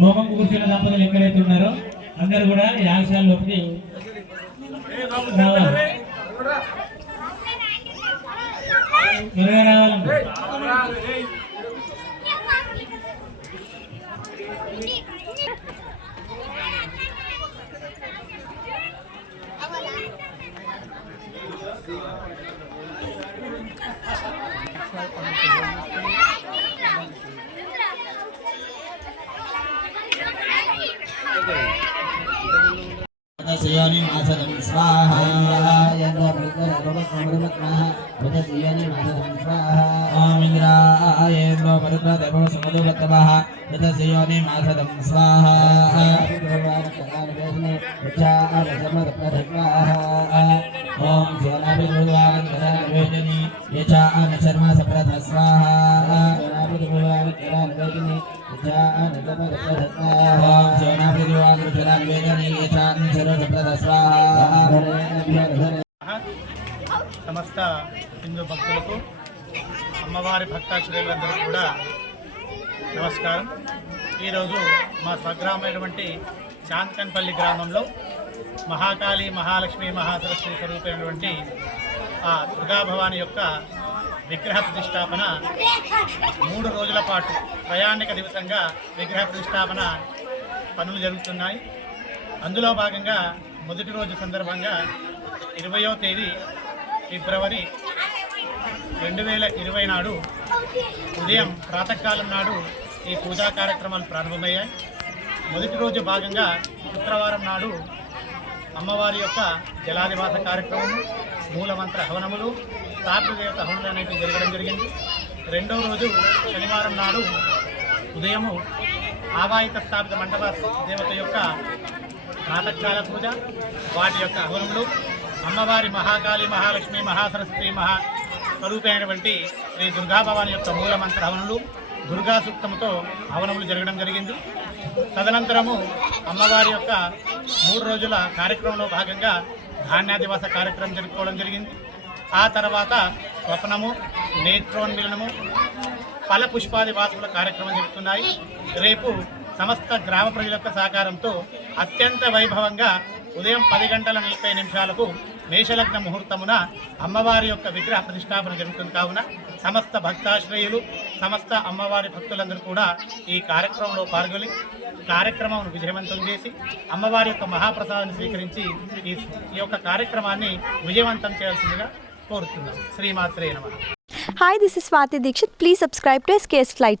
హోమం కూర్చున్న దంపతులు ఎక్కడైతే ఉన్నారో అందరూ కూడా యాగశాలలోకి త్వరగా రావాలండి. Siyani masalam swaha yanda bhagwan robat amrumatmah bhagwan siyani masalam swaha amindra ayendra bhagwan devo samadhuvattamah bhagwan siyani masalam swaha bhagwan kalan vesne ucha avasama rapradhvaha om siyanapi bhagwan kalan vesni yecha anasharma sapradha swaha siyanapi bhagwan kalan vesni yecha anasharma sapradha om siyanapi bhagwan kalan vesni yecha anasharma సమస్త హిందూ భక్తులకు అమ్మవారి భక్తాశ్రయులందరూ కూడా నమస్కారం. ఈరోజు మా స్వగ్రామైనటువంటి చాంతకన్పల్లి గ్రామంలో మహాకాళి మహాలక్ష్మి మహాసరస్వతి స్వరూపమైనటువంటి ఆ దుర్గాభవాని యొక్క విగ్రహ ప్రతిష్టాపన 3 రోజుల పాటు ప్రయాణిక దివసంగా విగ్రహ ప్రతిష్టాపన పనులు జరుగుతున్నాయి. అందులో భాగంగా మొదటి రోజు సందర్భంగా 20వ తేదీ ఫిబ్రవరి 2020 నాడు ఉదయం ప్రాతకాలం నాడు ఈ పూజా కార్యక్రమాలు ప్రారంభమయ్యాయి. మొదటి రోజు భాగంగా శుక్రవారం నాడు అమ్మవారి యొక్క జలాదివాస కార్యక్రమం, మూలమంత్ర హవనములు, తాపదేవత హవనములు అనేవి జరగడం జరిగింది. రెండవ రోజు శనివారం నాడు ఉదయము ఆవాహిత స్థాపిత మండప దేవత యొక్క ప్రాతకాల పూజ, వాటి యొక్క హవనములు, అమ్మవారి మహాకాళి మహాలక్ష్మి మహాసరస్వతి స్వరూపమైనటువంటి శ్రీ దుర్గాభవాని యొక్క మూలమంత్ర హవనములు, దుర్గా సూక్తముతో హవనములు జరగడం జరిగింది. తదనంతరము అమ్మవారి యొక్క 3 రోజుల కార్యక్రమంలో భాగంగా ధాన్యాదివాస కార్యక్రమం జరుపుకోవడం జరిగింది. ఆ తర్వాత స్వప్నము, నేత్రోన్మిలనము, ఫల పుష్పాది వాసముల కార్యక్రమం జరుగుతున్నాయి. రేపు సమస్త గ్రామ ప్రజల యొక్క సహకారంతో అత్యంత వైభవంగా ఉదయం 10:40 మేషలగ్న ముహూర్తమున అమ్మవారి యొక్క విగ్రహ ప్రతిష్టాపన జరుగుతుంది. కావున సమస్త భక్తాశ్రయులు, సమస్త అమ్మవారి భక్తులందరూ కూడా ఈ కార్యక్రమంలో పాల్గొని కార్యక్రమం విజయవంతం చేసి అమ్మవారి యొక్క మహాప్రసాదాన్ని స్వీకరించి ఈ యొక్క కార్యక్రమాన్ని విజయవంతం చేయాల్సిందిగా కోరుతున్నాం. శ్రీమాత్రే నమః. Hi, this is Swati Dikshit. Please subscribe to SKS Fly TV.